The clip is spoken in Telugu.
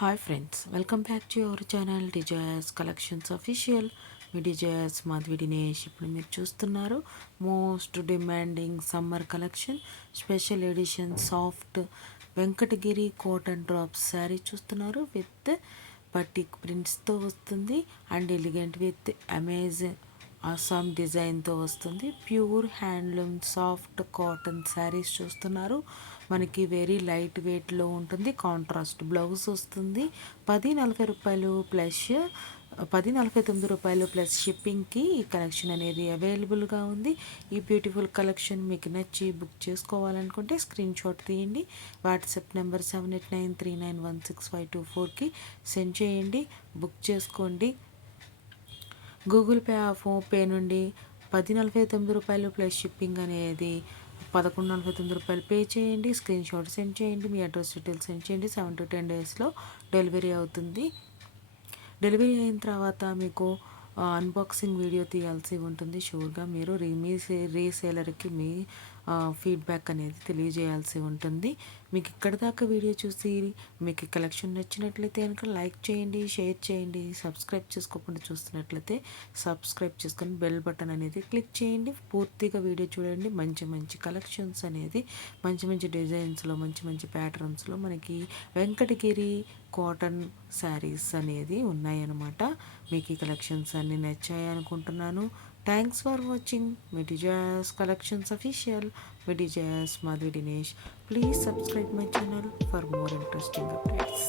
Hi friends, welcome back to our channel Desires Collections Official. మీ డిజైర్స్ మాధవి దినేష్. ఇప్పుడు మీరు చూస్తున్నారు most demanding summer collection, special edition soft Venkatagiri cotton drops sari చూస్తున్నారు. విత్ బటిక్ ప్రింట్స్తో వస్తుంది and elegant with amazing Assam డిజైన్తో వస్తుంది. Pure handloom soft cotton saris చూస్తున్నారు. మనకి వెరీ లైట్ వెయిట్లో ఉంటుంది. కాంట్రాస్ట్ బ్లౌజ్ వస్తుంది. 1040 ప్లస్ 1049 ప్లస్ షిప్పింగ్కి ఈ కలెక్షన్ అనేది అవైలబుల్గా ఉంది. ఈ బ్యూటిఫుల్ కలెక్షన్ మీకు నచ్చి బుక్ చేసుకోవాలనుకుంటే స్క్రీన్ షాట్ తీయండి. వాట్సాప్ నెంబర్ 7893916524కి సెండ్ చేయండి. బుక్ చేసుకోండి. గూగుల్ పే ఫోన్పే నుండి 1049 ప్లస్ షిప్పింగ్ అనేది 1149 పే చేయండి. స్క్రీన్ షాట్ సెండ్ చేయండి. మీ అడ్రస్ డీటెయిల్స్ సెండ్ చేయండి. 7 to 10 డేస్లో డెలివరీ అవుతుంది. డెలివరీ అయిన తర్వాత మీకు అన్బాక్సింగ్ వీడియో తీయాల్సి ఉంటుంది. షూర్గా మీరు మీ రీసేలర్కి మీ ఫీడ్బ్యాక్ అనేది తెలియజేయాల్సి ఉంటుంది. మీకు ఇక్కడ దాకా వీడియో చూసి మీకు కలెక్షన్ నచ్చినట్లయితే కనుక లైక్ చేయండి, షేర్ చేయండి. సబ్స్క్రైబ్ చేసుకోకుండా చూస్తున్నట్లయితే సబ్స్క్రైబ్ చేసుకొని బెల్ బటన్ అనేది క్లిక్ చేయండి. పూర్తిగా వీడియో చూడండి. మంచి మంచి కలెక్షన్స్ అనేది మంచి మంచి డిజైన్స్లో మంచి మంచి ప్యాటర్న్స్లో మనకి వెంకటగిరి కాటన్ శారీస్ అనేది ఉన్నాయన్నమాట. మీకు ఈ కలెక్షన్స్ అన్నీ నచ్చాయి అనుకుంటున్నాను. Thanks for watching me desires Collections Official. మీ Desires Madhavi Dinesh. Please subscribe my channel for more interesting updates.